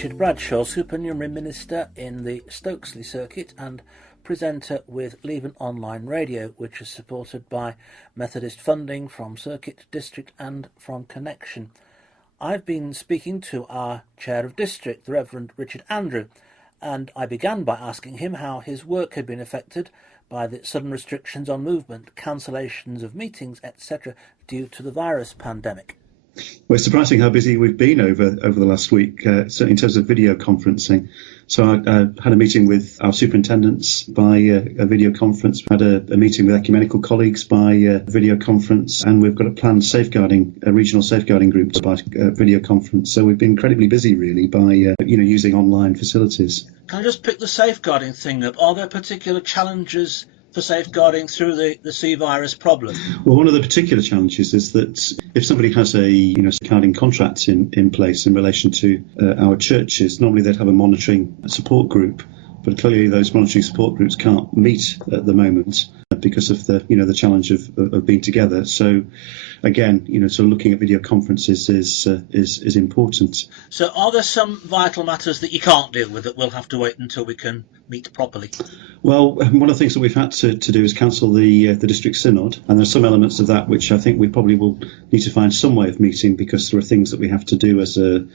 Richard Bradshaw, Supernumerary Minister in the Stokesley Circuit and presenter with Leven Online Radio, which is supported by Methodist funding from Circuit, District and from Connection. I've been speaking to our Chair of District, the Reverend Richard Andrew, and I began by asking him how his work had been affected by the sudden restrictions on movement, cancellations of meetings, etc., due to the virus pandemic. Well, it's surprising how busy we've been over the last week, certainly in terms of video conferencing. So I had a meeting with our superintendents by a video conference, had a meeting with ecumenical colleagues by video conference, and we've got a planned regional safeguarding group by video conference. So we've been incredibly busy, really, by using online facilities. Can I just pick the safeguarding thing up? Are there particular challenges for safeguarding through the C virus problem? Well, one of the particular challenges is that if somebody has a safeguarding contract in place in relation to our churches, normally they'd have a monitoring support group, but clearly those monitoring support groups can't meet at the moment because of the challenge of being together. So again, so looking at video conferences is important. So are there some vital matters that you can't deal with that we'll have to wait until we can meet properly? Well, one of the things that we've had to do is cancel the district synod, and there's some elements of that which I think we probably will need to find some way of meeting, because there are things that we have to do as a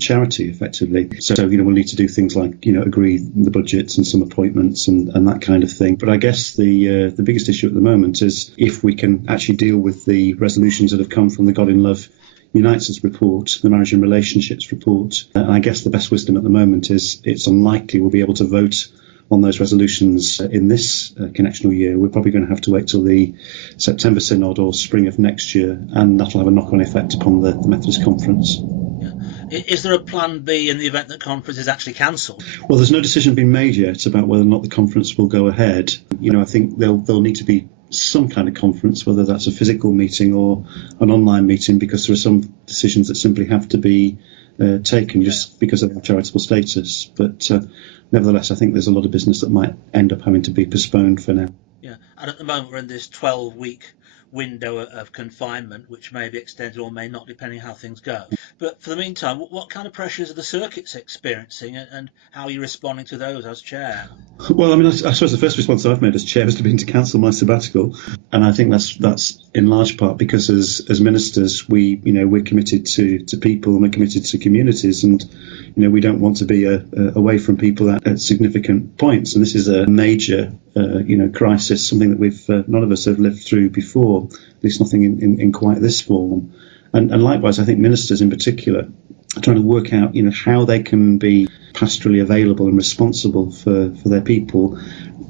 charity, effectively. So we'll need to do things like agree the budgets and some appointments and that kind of thing. But I guess the biggest issue at the moment is if we can actually deal with the resolutions that have come from the God in Love Unites Us report, the Marriage and Relationships report. And I guess the best wisdom at the moment is it's unlikely we'll be able to vote on those resolutions in this connectional year. We're probably going to have to wait till the September synod or spring of next year, and that'll have a knock-on effect upon the Methodist conference. Yeah. Is there a plan B in the event that conference is actually cancelled? Well, there's no decision been made yet about whether or not the conference will go ahead. I think there'll need to be some kind of conference, whether that's a physical meeting or an online meeting, because there are some decisions that simply have to be taken just because of our charitable status. But nevertheless, I think there's a lot of business that might end up having to be postponed for now. Yeah, and at the moment we're in this 12-week window of confinement, which may be extended or may not, depending how things go. But for the meantime, what kind of pressures are the circuits experiencing, and how are you responding to those as chair? Well, I suppose the first response I've made as chair has been to cancel my sabbatical, and I think that's in large part because as ministers we're committed to people, and we're committed to communities, and we don't want to be away from people at significant points. And this is a major crisis, something that we've none of us have lived through before, at least nothing in quite this form. And likewise, I think ministers in particular are trying to work out how they can be pastorally available and responsible for their people,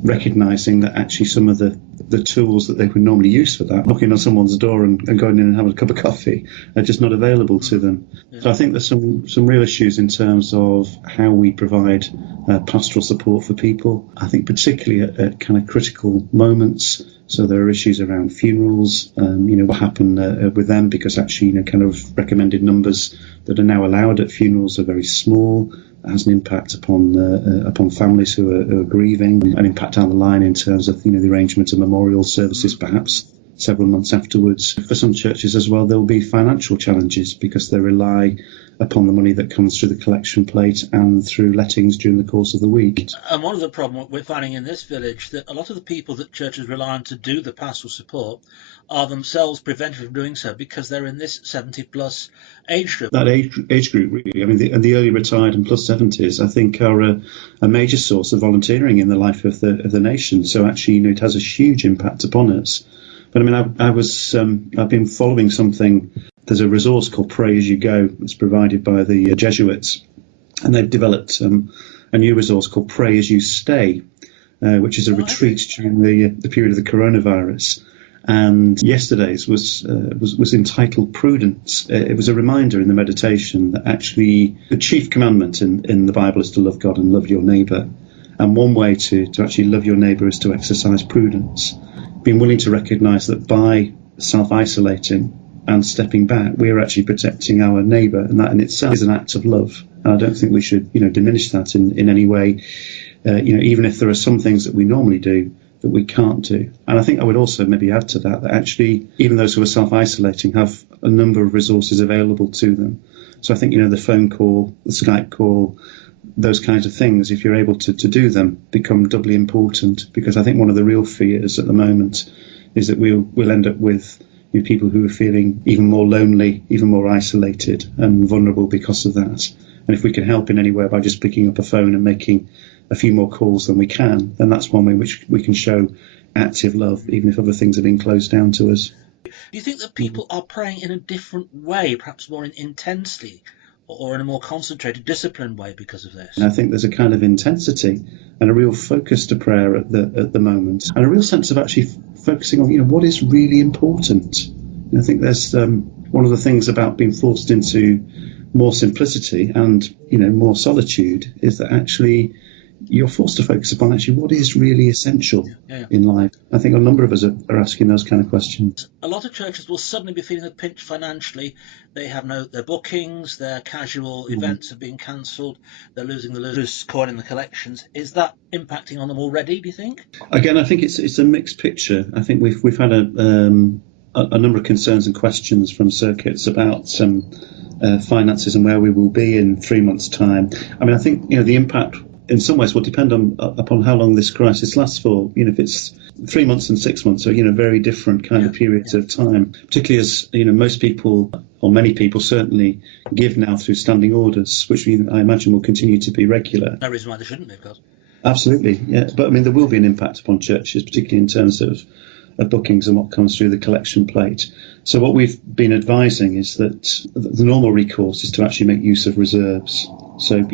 recognising that actually some of the tools that they would normally use for that, knocking on someone's door and going in and having a cup of coffee, are just not available to them. Yeah. So I think there's some real issues in terms of how we provide pastoral support for people. I think particularly at kind of critical moments. So there are issues around funerals, what happened with them, because actually, kind of recommended numbers that are now allowed at funerals are very small. It has an impact upon families who are grieving, an impact down the line in terms of, the arrangement of memorial services, perhaps several months afterwards. For some churches as well, there will be financial challenges because they rely upon the money that comes through the collection plate and through lettings during the course of the week. And one of the problems we're finding in this village, that a lot of the people that churches rely on to do the pastoral support are themselves prevented from doing so because they're in this 70-plus age group. That age group, really, the early retired and plus 70s, I think, are a major source of volunteering in the life of the nation. So actually, it has a huge impact upon us. But I've been following something. There's a resource called Pray As You Go that's provided by the Jesuits, and they've developed a new resource called Pray As You Stay, which is a retreat during the period of the coronavirus. And yesterday's was entitled Prudence. It was a reminder in the meditation that actually the chief commandment in the Bible is to love God and love your neighbour. And one way to actually love your neighbour is to exercise prudence. Being willing to recognise that by self-isolating and stepping back, we're actually protecting our neighbour, and that in itself is an act of love. And I don't think we should, diminish that in any way, even if there are some things that we normally do that we can't do. And I think I would also maybe add to that actually even those who are self-isolating have a number of resources available to them. So I think, the phone call, the Skype call, those kinds of things, if you're able to do them, become doubly important, because I think one of the real fears at the moment is that we'll end up with people who are feeling even more lonely, even more isolated and vulnerable because of that. And if we can help in any way by just picking up a phone and making a few more calls than we can, then that's one way in which we can show active love, even if other things are being closed down to us. Do you think that people are praying in a different way, perhaps more intensely, or in a more concentrated, disciplined way because of this? And I think there's a kind of intensity and a real focus to prayer at the moment, and a real sense of actually focusing on what is really important. And I think there's one of the things about being forced into more simplicity and more solitude is that actually you're forced to focus upon actually what is really essential in life. I think a number of us are asking those kind of questions. A lot of churches will suddenly be feeling the pinch financially. They have their bookings, their casual events have been cancelled. They're losing the loose coin in the collections. Is that impacting on them already, do you think? Again, I think it's a mixed picture. I think we've had a number of concerns and questions from circuits about finances and where we will be in 3 months' time. I mean, I think the impact in some ways will depend upon how long this crisis lasts for. If it's 3 months and 6 months, are very different kind of periods of time. Particularly as most people, or many people certainly, give now through standing orders, which I imagine will continue to be regular. No reason why they shouldn't be, of course. Absolutely, yeah. But I mean, there will be an impact upon churches, particularly in terms of bookings and what comes through the collection plate. So what we've been advising is that the normal recourse is to actually make use of reserves. So,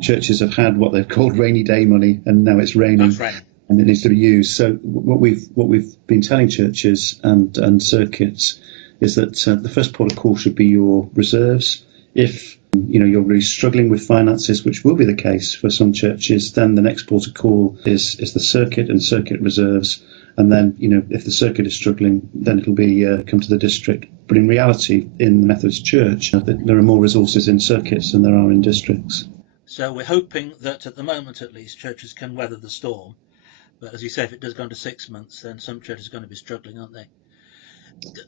churches have had what they've called rainy day money, and now it's raining. That's right. And it needs to be used. So what we've been telling churches and circuits is that the first port of call should be your reserves. If you're really struggling with finances, which will be the case for some churches, then the next port of call is the circuit and circuit reserves. And then, if the circuit is struggling, then it'll be come to the district. But in reality, in the Methodist Church, there are more resources in circuits than there are in districts. So we're hoping that at the moment, at least, churches can weather the storm. But as you say, if it does go into 6 months, then some churches are going to be struggling, aren't they?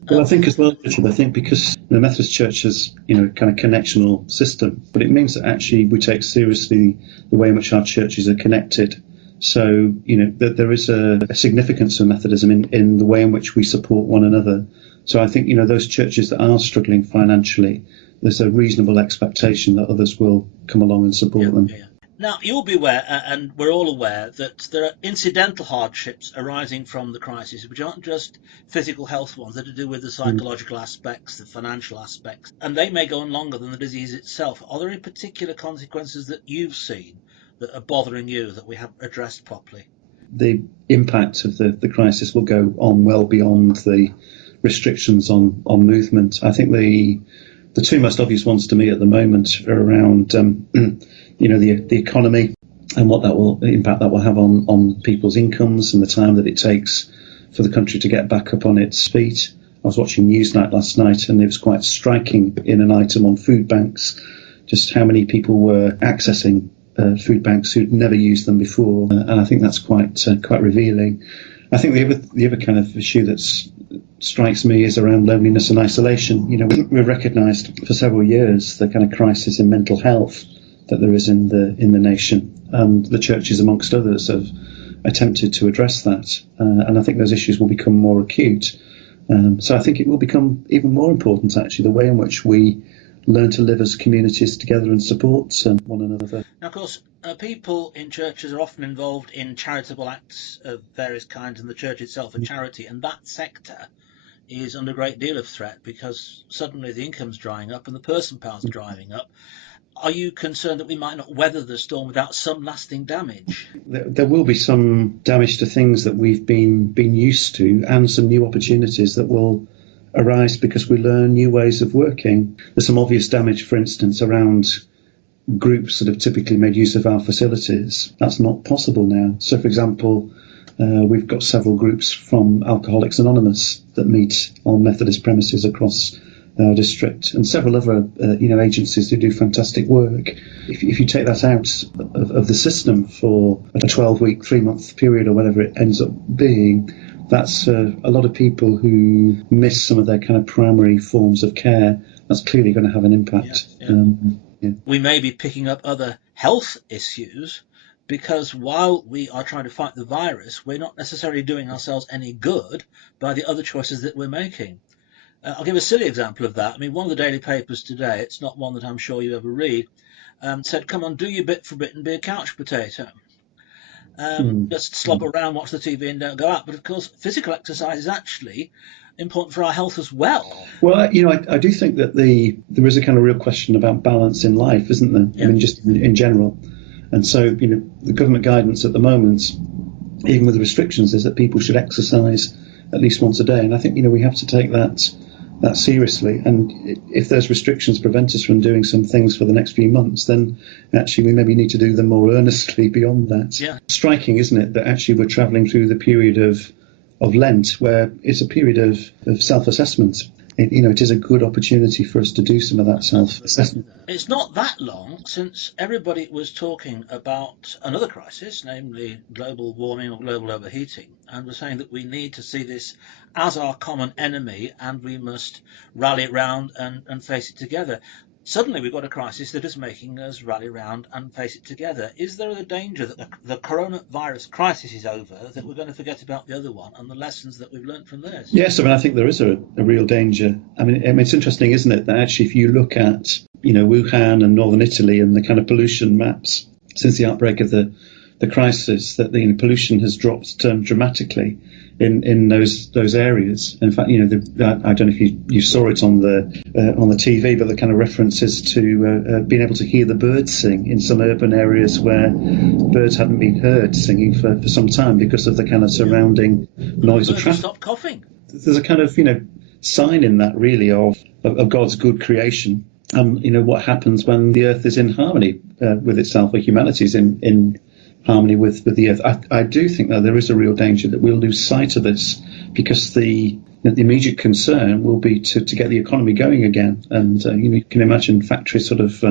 Well, I think as well, Richard, because the Methodist Church has, kind of connectional system, but it means that actually we take seriously the way in which our churches are connected. So, that there is a significance of Methodism in the way in which we support one another. So I think, those churches that are struggling financially, there's a reasonable expectation that others will come along and support them. Yeah. Now, you'll be aware, and we're all aware, that there are incidental hardships arising from the crisis, which aren't just physical health ones, they're to do with the psychological aspects, the financial aspects, and they may go on longer than the disease itself. Are there any particular consequences that you've seen that are bothering you that we haven't addressed properly? The impact of the crisis will go on well beyond the restrictions on movement. I think the two most obvious ones to me at the moment are around the economy and what impact that will have on people's incomes and the time that it takes for the country to get back up on its feet. I was watching Newsnight last night, and it was quite striking in an item on food banks, just how many people were accessing food banks who'd never used them before, and I think that's quite revealing. I think the other kind of issue that strikes me is around loneliness and isolation. We've recognised for several years the kind of crisis in mental health that there is in the nation, and the churches, amongst others, have attempted to address that, and I think those issues will become more acute. So I think it will become even more important, actually, the way in which we learn to live as communities together and support one another. Now, of course, people in churches are often involved in charitable acts of various kinds, and the church itself a charity, and that sector is under a great deal of threat because suddenly the income's drying up and the person power's drying up. Are you concerned that we might not weather the storm without some lasting damage? There will be some damage to things that we've been used to, and some new opportunities that will arise because we learn new ways of working. There's some obvious damage, for instance, around groups that have typically made use of our facilities. That's not possible now. So, for example, we've got several groups from Alcoholics Anonymous that meet on Methodist premises across our district, and several other agencies who do fantastic work. If you take that out of the system for a 12-week, 3-month period or whatever it ends up being, that's a lot of people who miss some of their kind of primary forms of care that's clearly going to have an impact. We may be picking up other health issues because while we are trying to fight the virus, we're not necessarily doing ourselves any good by the other choices that we're making. I'll give a silly example of that. I mean, one of the daily papers today, it's not one that I'm sure you ever read, said, come on, do your bit for a bit and be a couch potato. Just slop around, watch the TV and don't go out. But of course, physical exercise is actually important for our health as well. Well, I do think that there is a kind of real question about balance in life, isn't there? Yeah. I mean, just in general. And so, the government guidance at the moment, even with the restrictions, is that people should exercise at least once a day. And I think, we have to take that seriously. And if those restrictions prevent us from doing some things for the next few months, then actually we maybe need to do them more earnestly beyond that. Yeah. Striking, isn't it, that actually we're travelling through the period of Lent, where it's a period of self-assessment. It is a good opportunity for us to do some of that self-assessment. It's not that long since everybody was talking about another crisis, namely global warming or global overheating, and was saying that we need to see this as our common enemy and we must rally round and face it together. Suddenly we've got a crisis that is making us rally round and face it together. Is there a danger that the coronavirus crisis is over, that we're going to forget about the other one and the lessons that we've learned from this? Yes, I think there is a real danger. I mean, it's interesting, isn't it, that actually if you look at, Wuhan and northern Italy and the kind of pollution maps since the outbreak of the crisis, that the pollution has dropped dramatically in those areas. In fact, I don't know if you saw it on the TV, but the kind of references to being able to hear the birds sing in some urban areas where birds hadn't been heard singing for some time because of the kind of surrounding noise of traffic. Stop coughing. There's a kind of sign in that really of God's good creation. What happens when the earth is in harmony with itself, or humanity is in harmony with the earth. I do think that there is a real danger that we'll lose sight of this, because the immediate concern will be to get the economy going again. And you can imagine factories sort of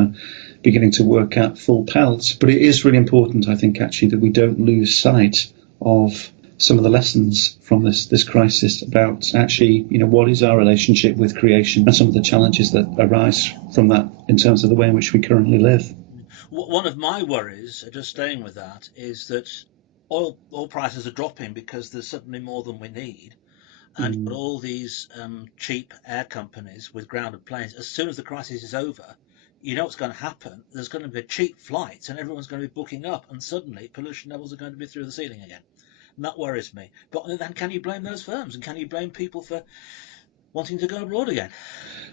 beginning to work at full pelt. But it is really important, I think, actually, that we don't lose sight of some of the lessons from this crisis about actually, what is our relationship with creation and some of the challenges that arise from that in terms of the way in which we currently live. One of my worries, just staying with that, is that oil prices are dropping because there's suddenly more than we need. And you've got all these cheap air companies with grounded planes. As soon as the crisis is over, what's going to happen. There's going to be cheap flights and everyone's going to be booking up, and suddenly pollution levels are going to be through the ceiling again. And that worries me. But then can you blame those firms, and can you blame people for wanting to go abroad again?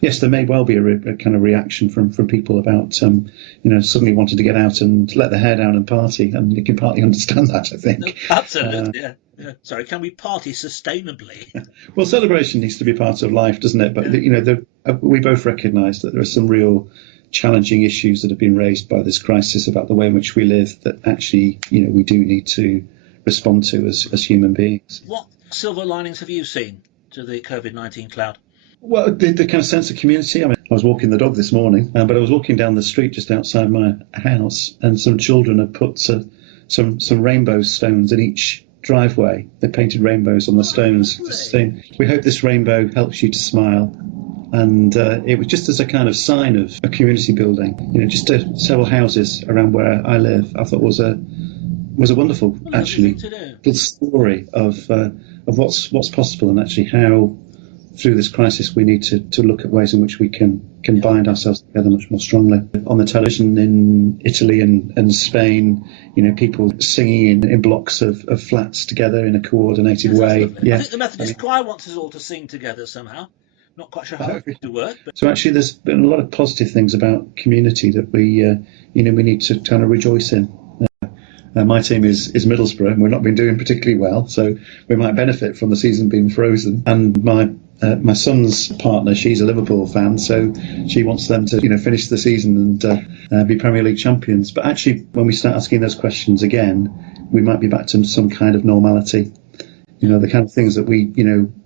Yes, there may well be a kind of reaction from people about, suddenly wanting to get out and let their hair down and party, and you can partly understand that, I think. No, absolutely, yeah. Sorry, can we party sustainably? Well, celebration needs to be part of life, doesn't it? But, we both recognise that there are some real challenging issues that have been raised by this crisis about the way in which we live that actually, we do need to respond to as human beings. What silver linings have you seen to the COVID-19 cloud? Well, the kind of sense of community. I mean, I was walking the dog this morning, but I was walking down the street just outside my house, and some children had put some rainbow stones in each driveway. They painted rainbows on the stones, just saying, "We hope this rainbow helps you to smile." And it was just as a kind of sign of a community building. Just several houses around where I live, I thought was a wonderful, actually, little story of what's possible, and actually how through this crisis we need to look at ways in which we can bind ourselves together much more strongly. On the television in Italy and Spain, people singing in blocks of flats together in a coordinated way. Yeah. I think the Methodist choir wants us all to sing together somehow. Not quite sure how it will work. But... So actually there's been a lot of positive things about community that we need to kind of rejoice in. My team is Middlesbrough, and we've not been doing particularly well, so we might benefit from the season being frozen. And my son's partner, she's a Liverpool fan, so she wants them to finish the season and be Premier League champions. But actually, when we start asking those questions again, we might be back to some kind of normality. The kind of things that we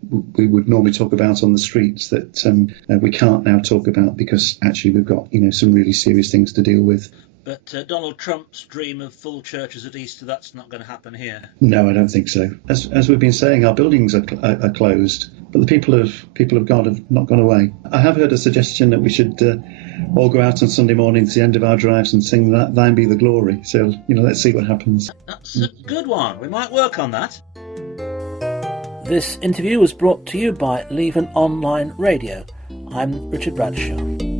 would normally talk about on the streets that we can't now talk about because actually we've got some really serious things to deal with. But Donald Trump's dream of full churches at Easter, that's not going to happen here. No, I don't think so. As we've been saying, our buildings are closed, but the people of God have not gone away. I have heard a suggestion that we should all go out on Sunday morning to the end of our drives and sing Thine Be the Glory. So, let's see what happens. That's a good one. We might work on that. This interview was brought to you by Leven Online Radio. I'm Richard Bradshaw.